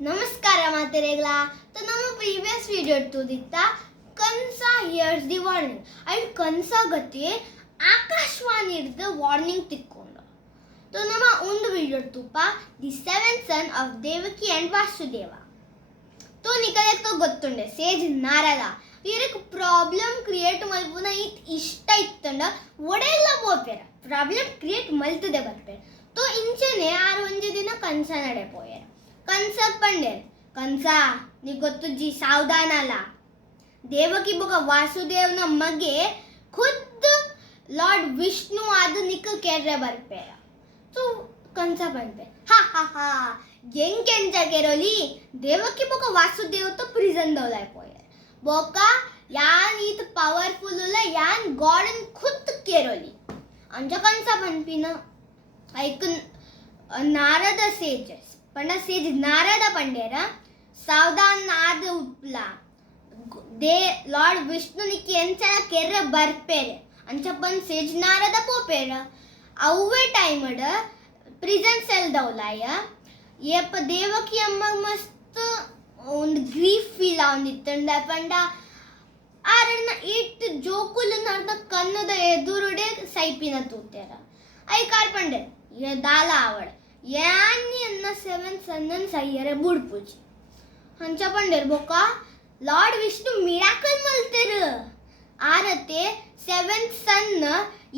ನಮಸ್ಕಾರ ಮಾತೆರೆಗ್ಲಾ. ನಮ್ಮ ಪ್ರೀವಿಯಸ್ ವಿಡಿಯೋ ಇರ್ತದಿತ್ತ Kansa hears the warning and Kansa ಗತಿ ಆಕಾಶವಾಣಿ ಇರ್ದ ವಾರ್ನಿಂಗ್ ತಿಕ್ಕೊಂಡು ನಮ್ಮ ಒಂದು ವಿಡಿಯೋ ಇರ್ತುಪ್ಪ the seventh son of Devaki and Vasudeva. ನಿಕಲೆಕ್ಕ ಗೊತ್ತುಂಡೆ ಸೇಜ್ ನಾರದ ಇರಕ್ಕೆ ಪ್ರಾಬ್ಲಮ್ ಕ್ರಿಯೇಟ್ ಮಲ್ಪುನ ಇಷ್ಟ ಇತ್ತಂಡ ಒಡೆಲ್ಲ ಬೋಪೇರ ಪ್ರಾಬ್ಲಮ್ ಕ್ರಿಯೇಟ್ ಮಲ್ತದೆ ಬರ್ಪೇರ. ಇಂಚನೆ ಆರು ಒಂಜಿ ದಿನ ಕನ್ಸ ನಡೆ ಪೋಯರ. ಕನ್ಸ ಪಂಡೇರ್ ಕನ್ಸ ನೀ ಗೊತ್ತುಜ್ಜಿ ಸಾವಧಾನ ಅಲ್ಲ, ದೇವಕಿ ಬೊಕ ವಾಸುದೇವನ ಮಗೆ ಖುದ್ ಲಾರ್ಡ್ ವಿಷ್ಣು ಆದ ನಿಕ್ಕ ಕೆರ್ರೆ ಬರ್ಪೇರ. ಕನ್ಸ ಪಂಪೆ ಹಾ ಹಾ ಹಾ ಎಂಕೆಂಚ ಕೆರೋಲಿ ದೇವಕಿ ಬೊಕ ವಾಸುದೇವ तो प्रिजन दवलाय पोयर बोका यान इत पावरफुल उला यान गॉडन खुद केरोली अंजा कन्सा पनपिन ऐक नारद सेज पण सेज नारद पंडेर सावधान नाद उपला दे लॉर्ड विष्णु निकी ಎಂಚನ ಕೆರ್ರೆ ಬರ್ಪೇರೆ ಅಂಚಪ್ಪನ್ ಸೇಜ್ ನಾರದ ಪೋಪೇರ ಅವ್ವೆ ಟೈಮಡ प्रिजन सेल दवलाय येप देवकी अम्मा मस्त ಒಂದು ಗ್ರೀಫ್ ಫೀಲ್ ಆವಂದಿತ್ತಂಡ ಪಂಡ ಆರನ್ನ ಇಟ್ ಜೋಕುಲನ ಅರ್ಧ ಕನ್ನದ ಎದುರುಡೆ ಸೈಪಿನ ತೂತೆರ ಐ ಕಾರ್ಪಂಡೆ ये दाल आवड यानी अन्न सेवन सन्नन सय्यरे बुडपुजी हंचा पंडेर बोका लॉर्ड विष्णु मिराकल मल्तेर आरते सेवन सन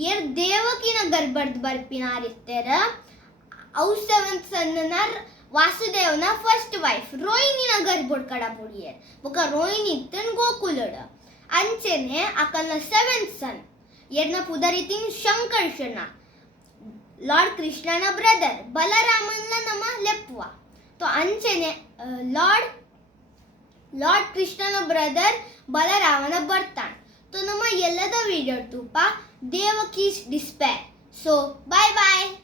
येर देवकीನ ಗರ್ಭದ ಬರ್ಪಿನಾರಿತ್ತೆರ औ सेवन सन्नನ वासुदेवना फर्स्ट वाइफ रोहिणीನ ಗರ್ಭಡ್ ಕಡ ಪುಡಿಯರ್ बोका रोहिणी इत्तन गोकुलड अंचेने अकलನ सेवन सन येरना पुदरितिन शंकर्षण लॉर्ड कृष्णನ ब्रदर बलरामनला नम लेप्वा अंचेने लॉर्ड कृष्णನ ब्रदर बलरामನ ಬರ್ತಾನ ನಮ್ಮ ಎಲ್ಲದ ವಿಡಿಯೋ ತುಪ್ಪ ದೇವಕೀಸ್ ಡಿಸ್ಪೇರ್. So bye bye.